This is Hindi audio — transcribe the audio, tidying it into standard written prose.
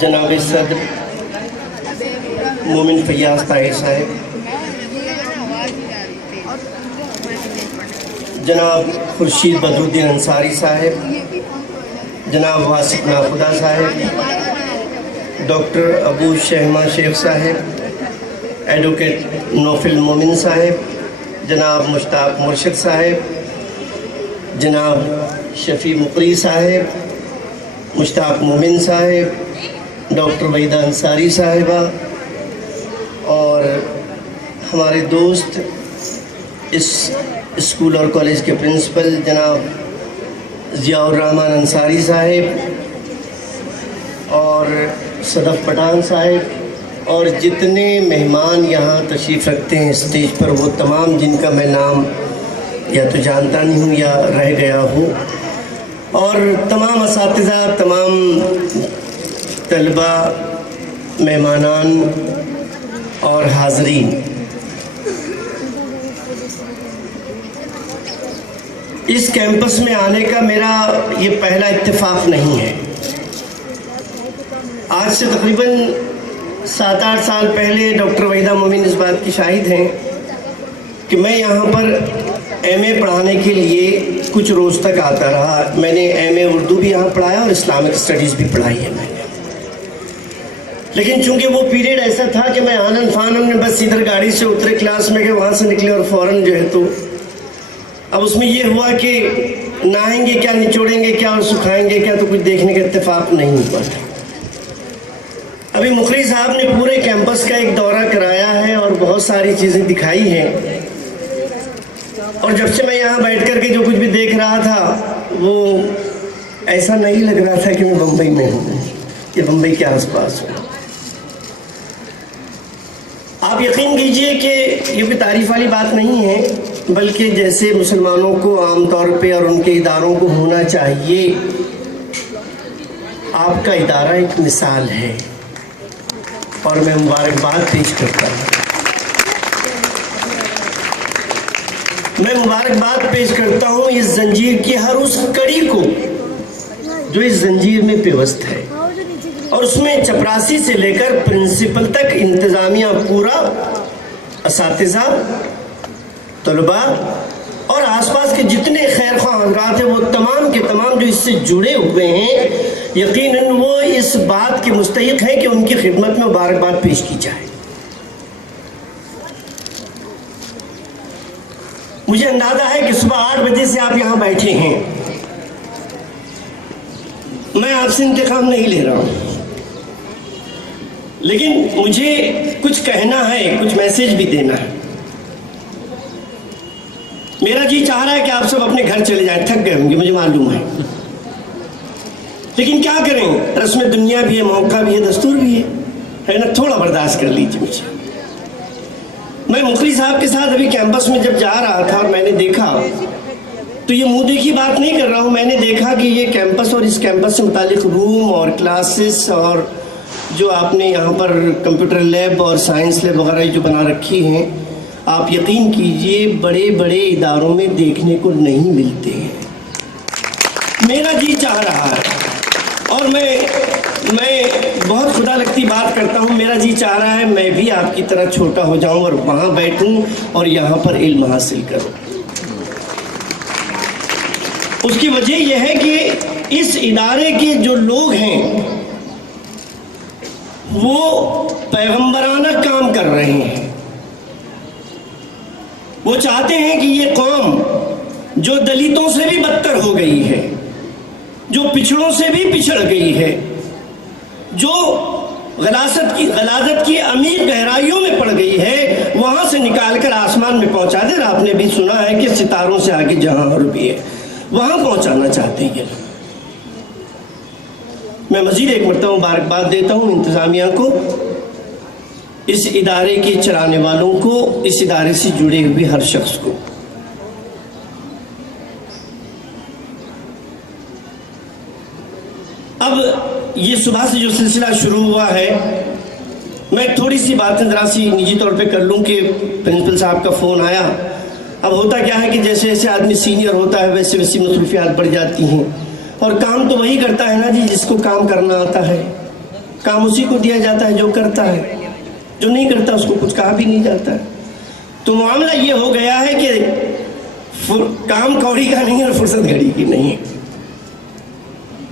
जनाब सदर मोमिन फैयाज ताहिर साहब, जनाब खुर्शीद बदरुद्दीन अंसारी साहब, जनाब वासिफ नाखुदा साहब, डॉक्टर अबू शहमा शेख साहब, एडवोकेट नौफिल मोमिन साहब, जनाब मुश्ताक मुर्शिद साहब, जनाब शफ़ी मुकरी साहब, मुश्ताक मोमिन साहब, डॉक्टर वहीदा अंसारी साहिबा और हमारे दोस्त इस स्कूल और कॉलेज के प्रिंसिपल जनाब ज़ियाउर रहमान अंसारी साहब और सदफ़ पठान साहब और जितने मेहमान यहाँ तशरीफ़ रखते हैं स्टेज पर, वो तमाम जिनका मैं नाम या तो जानता नहीं हूँ या रह गया हूँ, और तमाम असातिज़ा, तमाम तलबा, मेहमानान और हाज़रीन, इस कैंपस में आने का मेरा ये पहला इत्तेफाक नहीं है। आज से तकरीबन 7-8 साल पहले डॉक्टर वहीदा मोमिन इस बात की शाहिद हैं कि मैं यहाँ पर एमए पढ़ाने के लिए कुछ रोज़ तक आता रहा। मैंने एमए उर्दू भी यहाँ पढ़ाया और इस्लामिक स्टडीज़ भी पढ़ाई है मैंने। लेकिन चूंकि वो पीरियड ऐसा था कि मैं आनन फानन में बस इधर गाड़ी से उतरे, क्लास में गए, वहाँ से निकले और फ़ौरन जो है तो अब उसमें ये हुआ कि नहाएंगे क्या, निचोड़ेंगे क्या और सुखाएंगे क्या, तो कुछ देखने का इत्तेफाक नहीं हुआ था। अभी मुखरी साहब ने पूरे कैंपस का एक दौरा कराया है और बहुत सारी चीज़ें दिखाई हैं, और जब से मैं यहाँ बैठ कर के जो कुछ भी देख रहा था वो ऐसा नहीं लग रहा था कि मैं बम्बई में हूँ या बम्बई के आसपास हूँ। आप यकीन कीजिए कि ये कोई तारीफ़ वाली बात नहीं है, बल्कि जैसे मुसलमानों को आमतौर पे और उनके इदारों को होना चाहिए, आपका इदारा एक मिसाल है और मैं मुबारकबाद पेश करता हूँ। मैं मुबारकबाद पेश करता हूँ इस जंजीर की हर उस कड़ी को जो इस जंजीर में पेवस्त है, और उसमें चपरासी से लेकर प्रिंसिपल तक इंतज़ामिया पूरा, असातिज़ा, तलबा और आसपास के जितने खैर ख्वाह हज़रात हैं वो तमाम के तमाम जो इससे जुड़े हुए हैं, यकीनन वो इस बात के मुस्तहिक़ हैं कि उनकी खिदमत में मुबारकबाद पेश की जाए। मुझे अंदाज़ा है कि सुबह 8 बजे से आप यहाँ बैठे हैं। मैं आपसे इंतकाम नहीं ले रहा हूँ, लेकिन मुझे कुछ कहना है, कुछ मैसेज भी देना है। मेरा जी चाह रहा है कि आप सब अपने घर चले जाएं, थक गए होंगे मुझे मालूम है, लेकिन क्या करें, रस्म दुनिया भी है, मौका भी है, दस्तूर भी है ना, थोड़ा बर्दाश्त कर लीजिए मुझे। मैं मुखरी साहब के साथ अभी कैंपस में जब जा रहा था और मैंने देखा, तो ये मुंह देखी बात नहीं कर रहा हूँ, मैंने देखा कि ये कैंपस और इस कैंपस से मुतालिक रूम और क्लासेस और जो आपने यहाँ पर कंप्यूटर लैब और साइंस लैब वगैरह जो बना रखी हैं, आप यकीन कीजिए बड़े बड़े इदारों में देखने को नहीं मिलते हैं। मेरा जी चाह रहा है, और मैं बहुत खुदा लगती बात करता हूँ, मेरा जी चाह रहा है मैं भी आपकी तरह छोटा हो जाऊँ और वहाँ बैठूँ और यहाँ पर इल्म हासिल करूँ। उसकी वजह यह है कि इस इदारे के जो लोग हैं वो पैगंबराना काम कर रहे हैं। वो चाहते हैं कि ये कौम जो दलितों से भी बदतर हो गई है, जो पिछड़ों से भी पिछड़ गई है, जो गलाजत की अमीर गहराइयों में पड़ गई है, वहां से निकाल कर आसमान में पहुंचा दे। आपने भी सुना है कि सितारों से आगे जहां और भी है वहां पहुंचाना चाहते हैं। मैं मजीद एक मरतबा मुबारकबाद देता हूँ इंतज़ामिया को, इस इदारे के चलाने वालों को, इस इदारे से जुड़े हुए हर शख्स को। अब ये सुबह से जो सिलसिला शुरू हुआ है, मैं थोड़ी सी बातें ज़रा सी निजी तौर पे कर लूँ कि प्रिंसिपल साहब का फ़ोन आया अब होता क्या है कि जैसे जैसे आदमी सीनियर होता है वैसे वैसे मसरूफियात बढ़ जाती हैं, और काम तो वही करता है ना जी जिसको काम करना आता है। काम उसी को दिया जाता है जो करता है, जो नहीं करता उसको कुछ कहा भी नहीं जाता है। तो मामला ये हो गया है कि काम कौड़ी का नहीं है और फुर्सत घड़ी की नहीं है।